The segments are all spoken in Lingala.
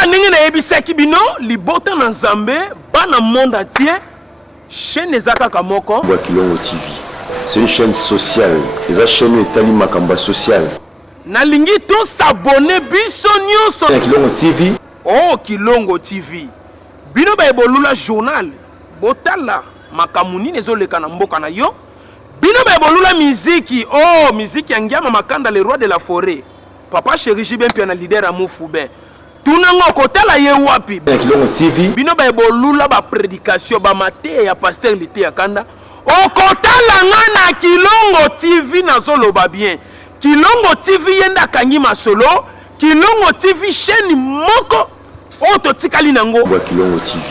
Kaka ndenge na yebisaki bino libota na Nzambe bana monde entier chaîne ezaka kamoko Kilongo TV. C'est une chaîne sociale. Les chaîne etali makamba sociale. Nalingi to s'abonner biso nyonso Kilongo TV. Oh Kilongo TV. Bino ba ebolula journal botala makamuni nezoleka na mboka na yo. Bino ba ebolula miziki. Oh miziki ya Ngiama Makanda le roi de la forêt. Papa Chéri Jibempi na leader Amu Fube. Tunango kotala ye wapi Kilongo TV. Bino ba ebolula ba prédication ba maté ya pasteur Lité ya Kanda. Okotala ngana Kilongo TV na zoloba bien. Kilongo TV yenda kangi masolo. Kilongo TV chaîne moko oto tikali nango. Kilongo TV.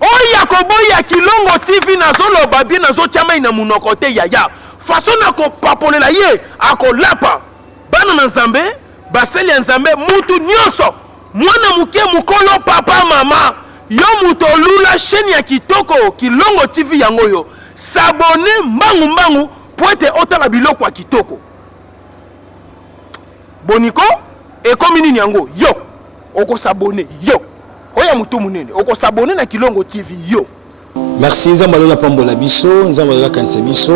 Oya koboya Kilongo TV na zoloba bien na zo chama ina munoko te yaya. Façon na ko papolela ye akolapa. Bana na Nzambe, baseli ya Nzambe mutu nyonso. Mwana muke mukolo papa mama. Yo muto lula chaîne ya kitoko Kilongo TV yango yo. S'abonner mbangu mbangu poete otala biloko ya kitoko. Boniko ekomi nini yango yo oko s'abonner yo oya mutu munene oko s'abonner na Kilongo TV yo. Merci nzambalola pambola biso nzambalola kanisa biso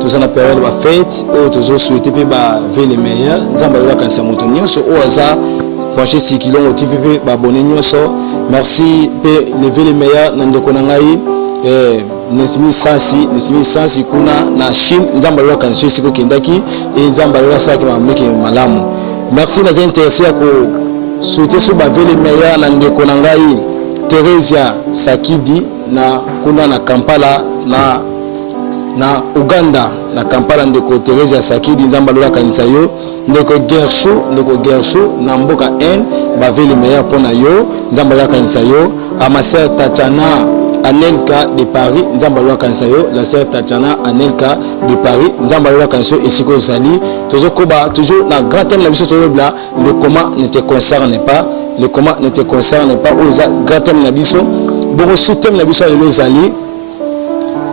tous na période ba fête o tozo souhaiter pe ba ve les meilleurs nzambalola kanisa moto nyonso o aza branché si Kilongo TV pe ba abonner nyonso. Merci pe lever les meilleurs na ndeko na ngai Nesimi Sansi kuna na Chine nzambalola kanisa siko kendaki e nzambalola saki mameke malamu. Merci na intéressé ko souhaiter so ba ve les meilleurs na ndeko na ngai Teresia Sakidi na kuna na Kampala na Uganda na Kampala ndeko Teresia Sakidi nzambalola kanisa yo ndeko Gersho na mboka N ba ve les meilleurs pona yo nzambalola kanisa yo a ma sœur Tatiana Anelka de Paris nzambalola kanisa yo la sœur Tatiana Anelka de Paris nzambalola kanisa esiko zali tozokoba toujours na grand thème la biso tolobla le comment ne te concerne pas au grand thème la biso bon sous thème la biso le zali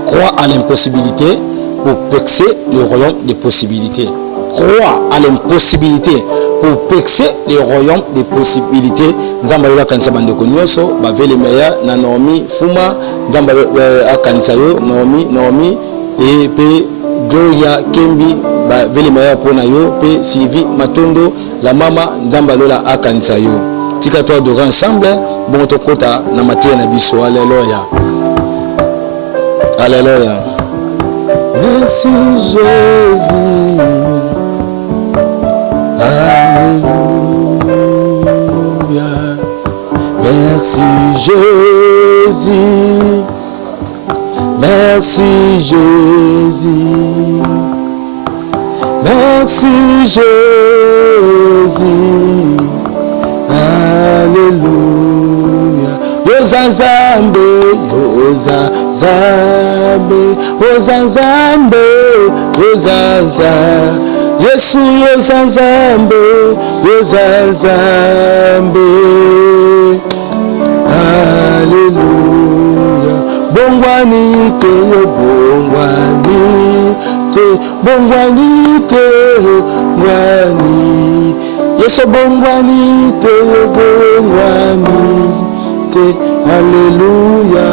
croire à l'impossibilité pour percer le royaume des possibilités. Croire à l'impossibilité pour percer le royaume des possibilités. Nzambalola kanisa bandeko nyonso ba vele meya na Naomi Fuma nzambalola kanisa yo Naomi et pe Gloria Kembi ba vele meya pona yo pe Sylvie Matondo la mama nzambalola akanisa yo. Tika toi de ensemble bon tokota na matia na biso. Alléluia. Alléluia. Merci Jésus. Alléluia. Merci Jésus. Merci Jésus. Merci Jésus. Alléluia. Yozanzambe, Yesu yozanzambe. Alléluia. Bongwani te yo bongwani te ngwani. Yesu bongwani te yo bongwani te. Alléluia.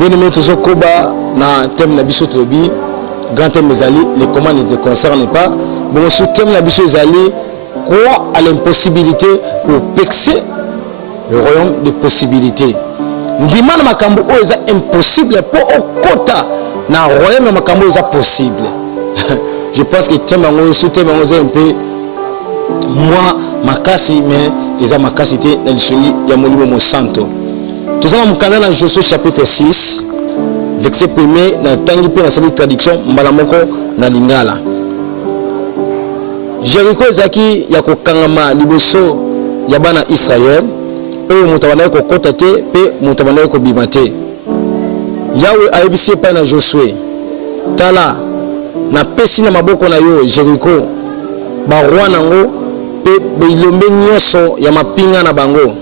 Bien-aimé tozokoba na thème na biso tobi grand thème ezali les comment ne te concerne pas. Bon sous thème na biso ezali croire à l'impossibilité pour percer le royaume des possibilités. Ndima na makambo o eza impossible pour okota na royaume makambo eza possible. Je pense que thème ngo sous thème ngo un peu moi makasi mais eza makasi te na lisuni ya molimo mo santo. Nous allons regarder dans Josué chapitre 6, verset 1er, dans Tangi pe na sali traduction mbalamoko na lingala. Jericho ezaki ya kokangama liboso ya bana Israël, oyo mutabana ko kota te pe mutabana ko bima te. Yahweh ayebisi pa na Josué, tala na pesi na maboko na yo Jericho, ba roi nango pe bilombe nyonso ya mapinga na bango.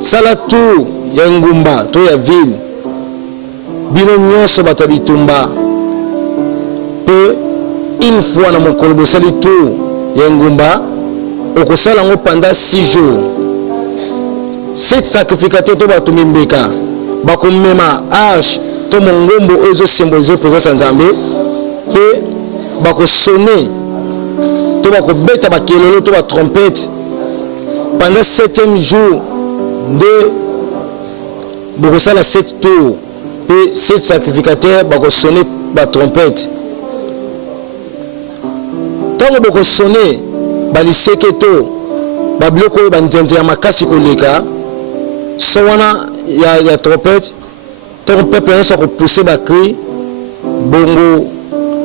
Sala tu ya ngumba to ya ville bino nyonso bato bitumba pe une fois na mokolo bosali tu Yengumba, au Kosalango pendant 6 jours. 7 sacrificateurs to batumimbeka. Bakomema arche to mongombo ozo symboliser présence en Nzambe. Et bakosonner to bakobeta bakelelo to ba trompette pendant 7e jour de bokosala 7 tours. Et 7 sacrificateurs bakosonner ba trompette. Tant bokosonner baliseke to babiloko banzenze ya makasi koleka so wana ya trompette ton peuple ne soit repoussé ba cri bongo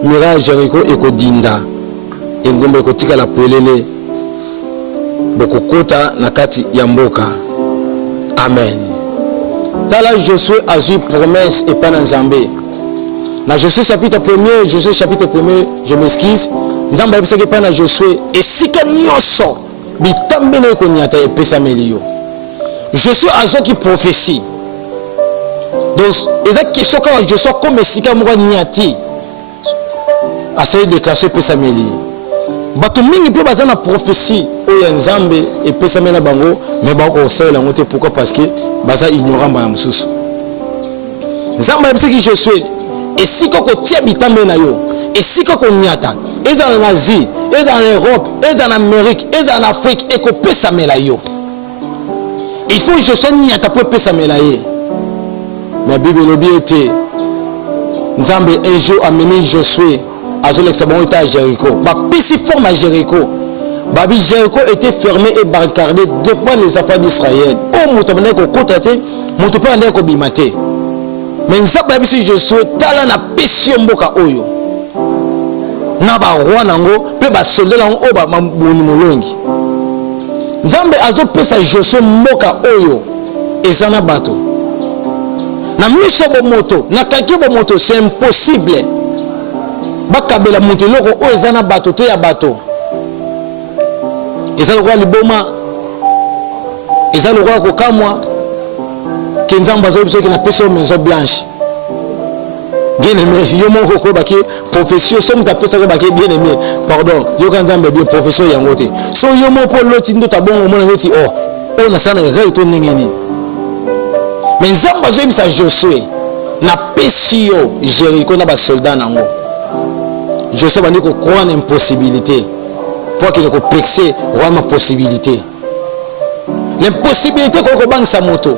mirage Jéricho ekodinda engombe ekotika la pelele bokokota na kati ya mboka. Amen. Tala Josué a eu promesse et pas dans Nzambe. Na Josué chapitre 1er, Josué chapitre 1er, je m'excuse. Nzambe yebisaki pa na Josué esika nyonso bitambe na ekonyata epesa melio. Josué azoki prophétie. Donc eza question quand Josué comme esika moko nyati asayi déclencher pesa melio. Bato mingi pe baza na prophétie oyo Nzambe epesa mena bango mais ba ko sala ngote pourquoi parce que baza ignorant ba mususu. Nzambe yebisaki Josué esika ko tia bitambe na yo esika ko nyata eza en Asie, eza en Europe, eza en Amérique, eza en Afrique et ko pesa mela yo. Il faut Josué nyata po pesa mela ye. Mais Bible lobi était Nzambe un jour a mené Josué à l'exabon à Jéricho. Ba pesi forme à Jéricho. Babi Jéricho était fermé et barricadé devant les affaires d'Israël. Oh mutabane ko kotate, mutupande ko bimate. Mais Nzambe bisi Josué tala na pesi mboka oyo. Na ba roi nango pe ba soldat nango o ba mabuni molongi. Nzambe azopesa Josué mboka oyo ezana bato. Na miso bo moto, na kaki bo moto c'est impossible. Bakabela moto loko o ezana bato te ya bato. Ezana kwa liboma. Ezana kwa kokamwa. Ke Nzambe azobiso ki na pesa maison blanche. Bien aimé, yo moko ko baki profession so muta pesa ko baki bien aimé. Pardon, yo kan Nzambe bien profession yango te. So yo moko loti ndo tabongo mona ngeti oh na sana rei to ningeni. Mais Nzambe azobisa Josué na pesi yo Jéricho na ba soldat nango. Josué bandi ko croire na impossibilité pour qu'il ko pexer roi ma possibilité. L'impossibilité ko bangisa moto.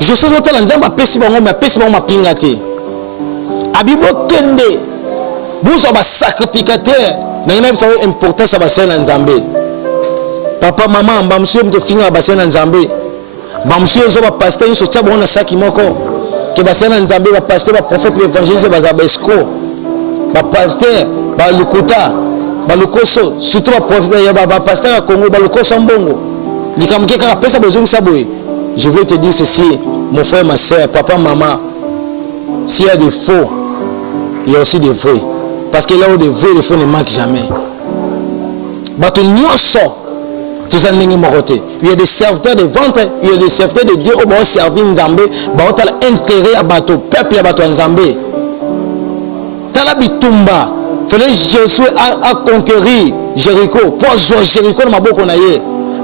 Josué zotala Nzambe pesi bango ma pesi bango mapinga te. Abibo kende buzo ba sacrificateur na ngena bisa importance ba sena Nzambe. Papa maman mbamsio mto finga ba sena Nzambe. Mbamsio zo ba pasteur so tsa bona saki moko ke ba sena Nzambe ba pasteur ba prophète l'évangéliste ba zabesko. Ba pasteur ba lukuta ba lukoso surtout ba prophète ba pasteur à Congo ba lukoso mbongo. Likamke ka pesa besoin saboye. Je vais te dire ceci mon frère ma sœur papa maman s'il y a des faux il y a aussi des vrais. Parce que là où des vrais, les faux ne manquent jamais. Il y a des serviteurs de vente, il y a des serviteurs de Dieu qui vont servir Nzambe, qui ont intérêt à bateau, peuple à bateau Nzambe. Talabitumba, fallait Josué a conquérir Jéricho, pour jouer Jéricho dans ma bouche.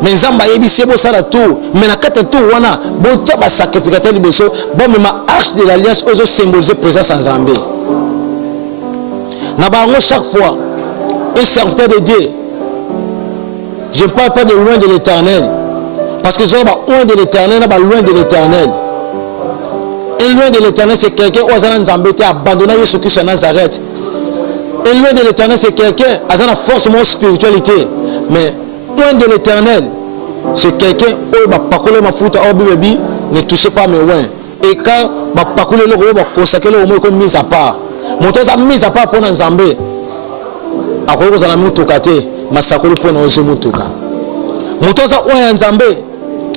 Mais Nzamba yebi sebo sala tout, mais na kata tout wana, bon taba sacrificateur de beso, bon mais ma arche de l'alliance ozo symboliser présence en Nzambe. Nabango chaque fois un serviteur de Dieu. Je ne parle pas de loin de l'Éternel, parce que je suis loin de l'Éternel, loin de l'Éternel. Et loin de l'Éternel, c'est quelqu'un qui a Nzambe abandonné Jésus Christ à Nazareth. Et loin de l'Éternel, c'est quelqu'un qui a une force de spiritualité. Mais loin de l'Éternel, c'est quelqu'un qui a parcouru ma foute à Obi, ne touchez pas mes loin. Et quand ma parcouru le roi, consacré le roi comme mise à part. Mon temps a mis à part pour Nzambe. À quoi vous allez me toquer, massacrer pour nos hommes toka. Mon temps a oué Nzambe.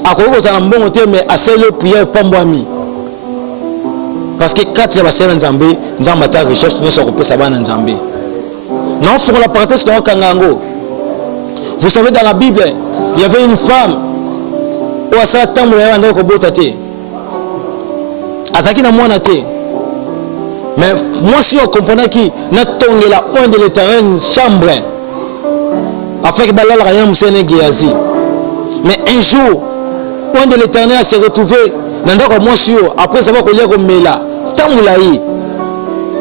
À quoi vous allez me monter, mais à celle prière pas moi mi. Parce que quand il y a passé Nzambe, Nzambe a recherche ne sera pas ça va Nzambe. Non, pour la parenthèse dans Kangango. Vous savez dans la Bible, il y avait une femme où à ça temps où elle a un Azaki na mwana te. Mais moi si on comprenait qui n'a tongé la oin de l'Éternel chambre. afin que balala rien musene Géasi. Mais un jour, quand de l'Éternel s'est retrouvé dans le moi sûr, après avoir collé comme Mela, tant moulaï,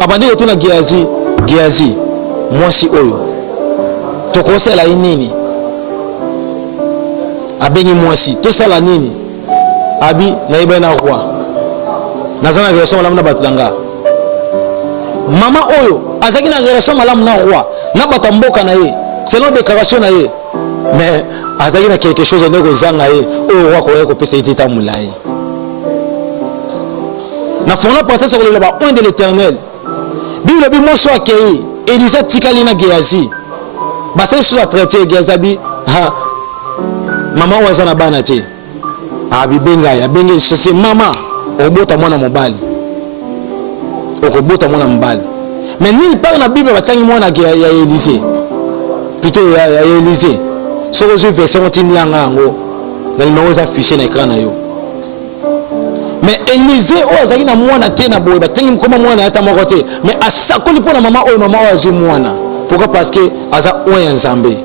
abandonné retourne à Géasi, Géasi, moi si oyo, tu conseil la nini, abeni moi si, tout ça la nini, abi na ibena roi, nazana relation malam na batulanga, maman oyo, azaki na relation malam na roi, na batamboka na ye, selon déclaration na ye, mais azaki na quelque chose ndeko zanga ye o roi ko ko pesa itita mulai na fona porter sur le bas de l'Éternel bible bi mo so akei Élisa tikali na Géasi ba c'est sur la traiter Géasi bi ha mama waza na bana te abi benga ya benga c'est mama obota mwana mobali okobota mwana mobali mais ni par na bible batangi mwana ya Élise plutôt ya Élise. Si vous avez version vous affiché l'écran. Mais Élisée, vous avez un moine à tenir, vous avez un moine à côté. Mais à ça, quand vous avez un maman, vous avez un moine. Pourquoi? Parce que vous avez un zambé.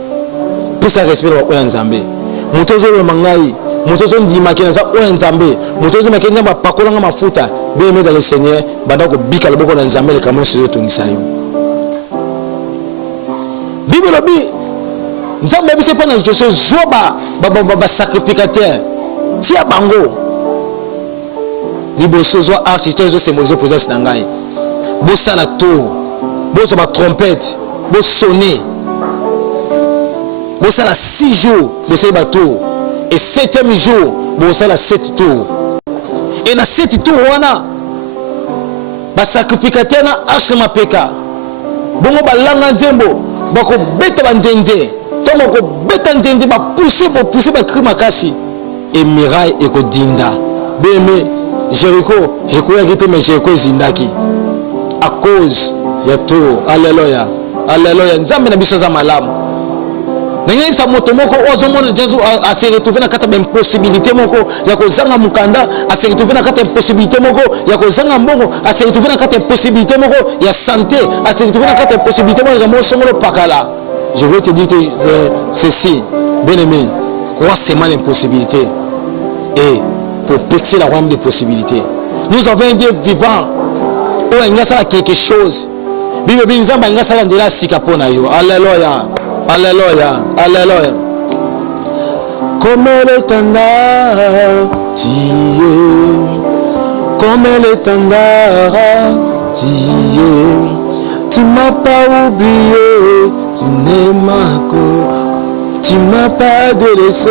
Puis ça respecte un zambé. Vous avez un mangaï. Vous avez un dimaké, vous avez un zambé. Vous avez un maké, vous avez un mafuta. Bien aimé dans le Seigneur, vous avez un bikal, vous avez un zambé, vous avez un sujet de Nisayo. Bible dit. Nzambe bise pas na Josué zoba ba sacrificateur tia bango liboso zo architecte zo symboliser présence na ngai bo sala tour bo zo ba trompette bo sonner bo sala 6 jours bo sala ba tour et 7e jour bo sala 7 tours et na 7 tours wana ba sacrificateur na arche mapeka bongo ba langa nzembo bako beta ba ndende tomoko beta ndende ba pousser ba krima kasi et miraille eko dinda beme Jéricho ekoya kite mais Jéricho zindaki à cause ya tour. Alléluia alléluia nzambe na biso za malamu nanga sa moto moko ozomona Jésus a se retrouver na kata ba impossibilité moko ya kozanga mukanda a se retrouver na kata impossibilité moko ya kozanga mbongo a se retrouver na kata impossibilité moko ya santé a se retrouver na kata impossibilité moko ya mosongolo pakala. Je vais te dire ceci, bien-aimé, crois seulement l'impossibilité et pour percer la royaume des possibilités. Nous avons un Dieu vivant où il y a quelque chose. Bible dit que il y a de la sikapona yo. Alléluia, alléluia, alléluia. Comme l'étendard tire, comme l'étendard tire, tu m'as pas oublié. Tu ne m'as pas délaissé,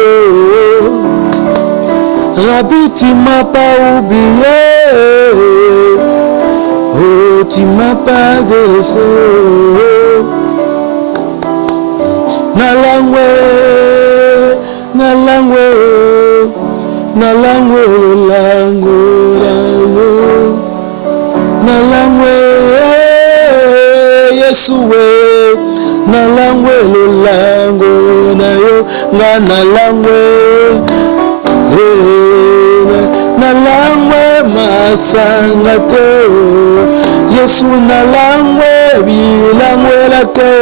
Rabbi, tu ne m'as pas oublié, oh, tu ne m'as pas délaissé. Nalangwe, Yesue. Nalangwe lulango na yo nga nalangwe nalangwe masanga te Yesu nalangwe bilangwe la te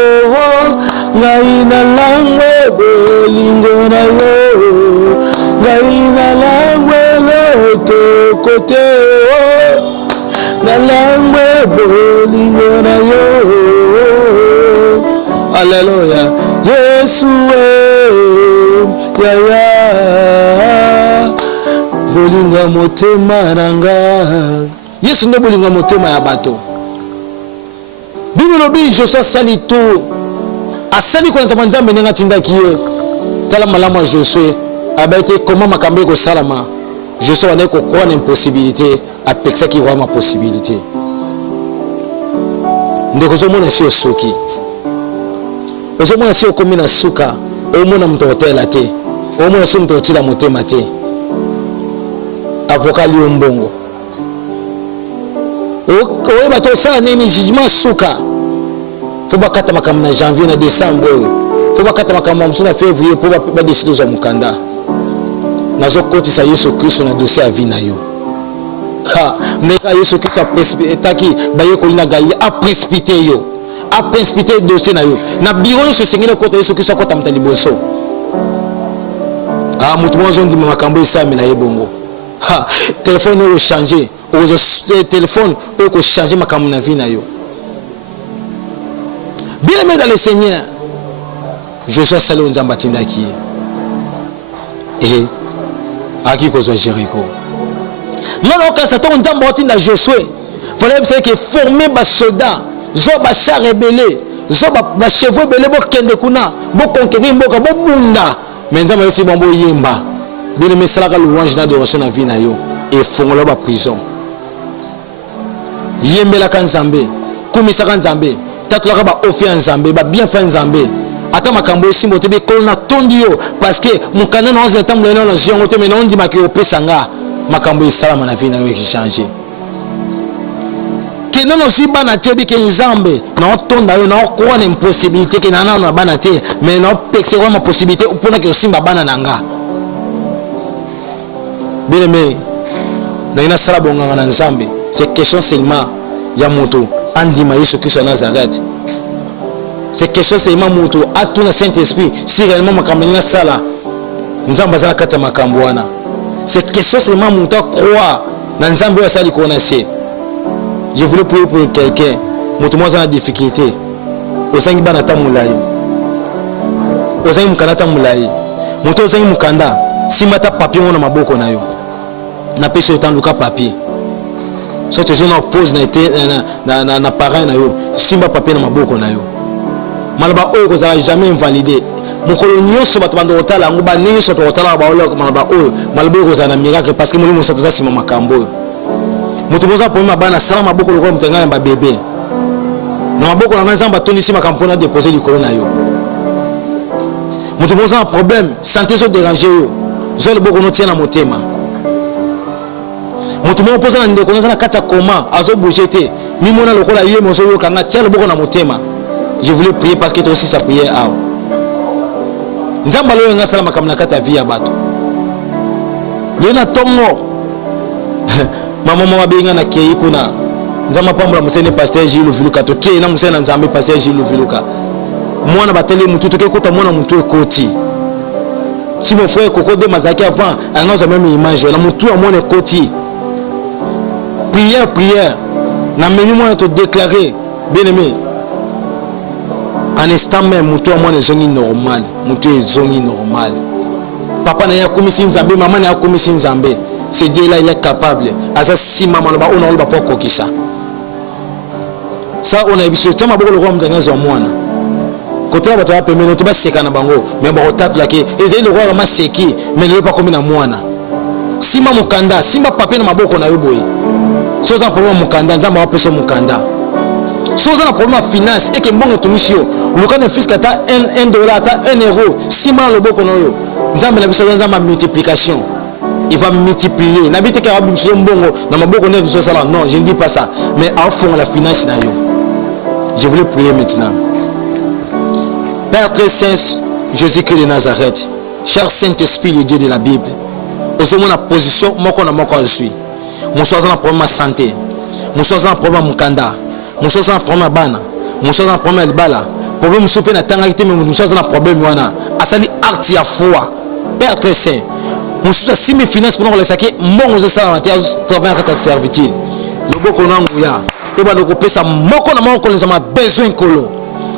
ngai nalangwe bolingo na yo ngai nalangwe loto kote nalangwe bolingo na yo. Alléluia. Yesu yaya bolinga motema nanga. Yesu ndo bolinga motema ya bato. Bible lobi Joshua sali tout. Asali kwanza manzambe nenga tindaki ye. Tala malamu Joshua abete comment makambe ko salama. Joshua ane ko kwa impossibilité apeksa ki wa ma possibilité. Ndeko zo mona sio soki. Ozomona si okomi na suka omona mtu hotela te omona si mtu hotela motema te avocat li mbongo oye bato sala nini jugement suka faut bakata makambo na janvier na décembre faut bakata makambo na février pour ba décider za mukanda nazo kotisa Yesu Kristo na dossier à vie na yo ha neka Yesu Kristo a précipité taki baye ko lina Galilée a précipité yo a principité dossier na yo na bureau ce sengeli côté ce qui soit côté mtali boso ah mutu mo zondi makambo isami na yebongo ha téléphone au changer au téléphone au changer makambo na vie na yo bien aimé dans le Seigneur Josué salon nzamba tindaki et aki ko zo Jéricho non quand ça ton nzamba tinda Josué fallait savoir que former ba soldats zo ba char rebelle zo ba chevaux rebelle bo kende kuna bo conquérir mboka bo bunda mais nzamba aussi bon bo yemba bien aimé salaka louange na adoration na vie na yo et fongola ba prison yembela kan nzambe kumisa kan nzambe tatulaka ba ofia nzambe ba bien fait nzambe ata makambo esimbo te be kolona tondi yo parce que mukana na onze tambo na nziongo te mais na ndi maki opesanga makambo esalama na vie na yo qui changer que non aussi bana te bi ke nzambe na tonda yo na ko na impossibilité que na na bana te mais na pexer ma possibilité pour na ke osimba bana nanga bien aimé na ina sala bonga na nzambe c'est question seulement ya moto andima Yesu Kristo Nazareth c'est question seulement moto atuna Saint-Esprit si réellement makambo na sala nzambe za kata makambo wana c'est question seulement moto croire na nzambe ya sali ko na ciel. Je voulais prier pour quelqu'un moto mo za difficulté osangi bana tamulai osangi mukanda tamulai moto osangi mukanda simata papier mona maboko na yo na pesa otanduka papier so te jeune pose na parent na yo simba papier na maboko na yo malaba oyo ko za jamais invalidé mukolo nyonso bato bando otala ngo ba ningi so to otala ba olo malaba oyo malaba ko za na miracle parce que mulimo soto za sima makambo mutu boza problème bana sala maboko lokolo mtenga ba bébé na maboko na nzamba tondi sima kampona déposer likolo na yo mutu boza problème santé so déranger yo zo le boko no tiena motema mutu mo posa na ndeko na kata koma azo bouger te mimona lokola ye mozo yo kanga tia le boko na motema. Je voulais prier parce que toi aussi ça prière ah nzamba lo nga sala makamna kata via bato yena tongo mama mama benga na kei kuna nzamba pambola musene pasteur Gilles Viluka to kei na musene nzambe pasteur Gilles Viluka mwana batele mutu to kekuta mwana mutu ekoti si mon frère Koko de Mazaki avant anga même image na mutu amone ekoti prière na memi mwana to déclarer bien aimé en instant même mutu amone zongi normal mutu zongi normal papa na ya komisi nzambe maman na ya komisi nzambe c'est Dieu là il est capable asa si maman ba on ba pas kokisa ça on a biso tama boko le mzanga zo mwana côté ba ta pemene to ba seka na bango mais ba otap la ke ezeli le roi ma seki mais ne pas comme na mwana simba mukanda simba papier na maboko na yo boye so za problème mukanda nzamba wa peso mukanda so za na problème finance et que mbongo tumisio lukana fisc ata $1 ata €1 simba le boko na yo nzamba la biso nzamba multiplication il va multiplier n'habite que rabbi mbongo na maboko na biso sala non je ne dis pas ça mais à fond la finance na yo. Je voulais prier maintenant. Père très saint Jésus-Christ de Nazareth, cher Saint-Esprit, le Dieu de la Bible, osez mon position, moi qu'on a moi quand je suis. Mon soir dans problème de santé, mon soir dans problème mukanda, mon soir dans problème bana, mon soir dans problème bala, problème souper na tangalité mais mon soir dans problème wana. Asali acte ya foi. Père très saint, mon soir si mes finances pour nous les saquer, mon on ça dans terre travailler à ta servitude. Le beau qu'on a ngouya. Et bah donc pesa moko na moko les ama besoin kolo.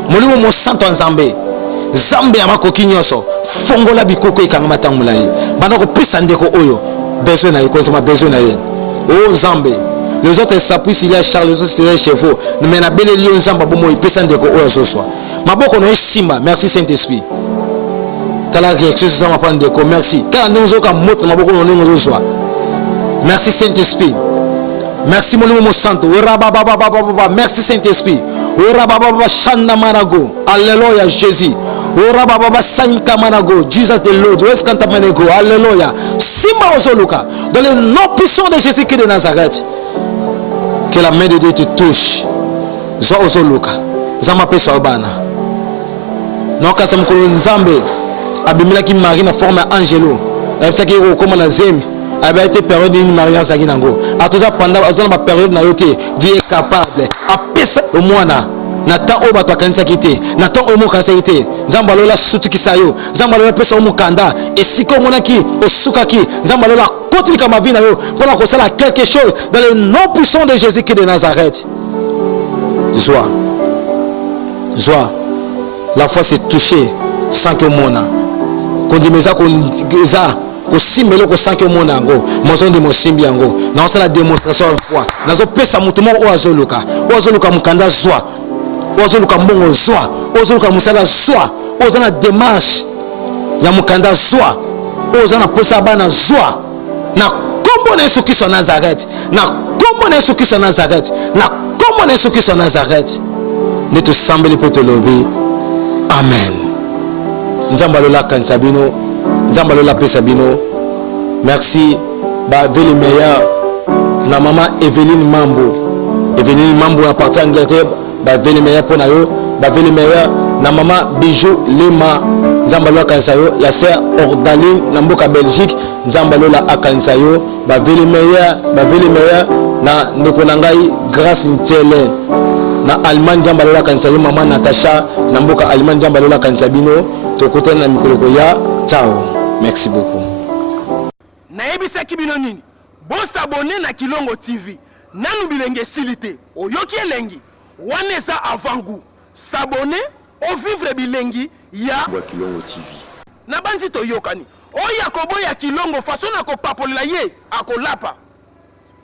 Molimo mo santo nzambe. Zambe amako kinyoso. Fongola bikoko ikanga matangulai. Bana ko pesa ndeko oyo. Besoin na iko sama besoin na ye. Oh Nzambe. Les autres s'appuient sur les chars, les autres sur les chevaux. Mais na belle lion Nzamba bomo pesa ndeko oyo so so. Maboko no simba. Merci Saint-Esprit. Tala réaction ça m'a prendre ndeko. Merci. Quand nous ka moto maboko no ngo so. Merci Saint-Esprit. Merci mon nom santo. Merci Saint-Esprit. Alléluia Jésus. Jesus the Lord. Alléluia. Simba Ozoluka. Dans le nom puissant de Jésus-Christ de Nazareth. Que la main de Dieu te touche. Zo Ozoluka. Zama pesa obana. Non kasam ko nzambe. Abimila ki Marie na forme angelo. Ebsaki ko comme na zemi. A été période d'une mariage à Ginango. À tout ça, pendant la période, Dieu est capable. À pesa au mois na temps oyo bato bakanisaki te na temps oyo mokanisaki te nzambe alola sutukisa yo nzambe alola pesa yo mokanda esika omonaki osukaki nzambe alola kotilika mavi na yo mpona kosala quelque chose dans le nom puissant de Jésus-Christ de Nazareth. Joie. La foi c'est toucher sans que mona kondimeza kondimeza kosimbelo ko sans que mona yango mozondi mosimbi yango na osala démonstration de foi nazo pesa mutu moko ozoluka mukanda zwa ozoluka mbongo zwa ozoluka musala zwa ozana démarche ya mukanda zwa ozana posa bana zwa na kombo na Yesu Kristo Nazareth na kombo na Yesu Kristo Nazareth na kombo na Yesu Kristo Nazareth ne te semble peut te lober. Amen. Nzamba lola kanisa bino, nzamba lola pesa bino. Merci ba vele meilleur na maman Evelyne Mambo à partir d'Angleterre, ba vele meilleur pour na yo, ba vele meilleur na maman Bijou Lema, nzamba lola kanisa yo, la sœur Ordaline na mboka Belgique, nzamba lola akanisa yo, ba vele meilleur na ndeko na ngai Grâce Ntele na Allemagne nzamba lola kanisa yo maman Natacha na mboka Allemagne nzamba lola kanisa bino tokutana na mikoloko ya ciao. Merci beaucoup. Nayebisaki bino nini bosabone na Kilongo TV nanu bilenge silite oyoki elengi wana eza avant goût s'abonner au vivre bilengi ya Kilongo TV na banzi toyokani oya koboya Kilongo façon na ko papolela ye akolapa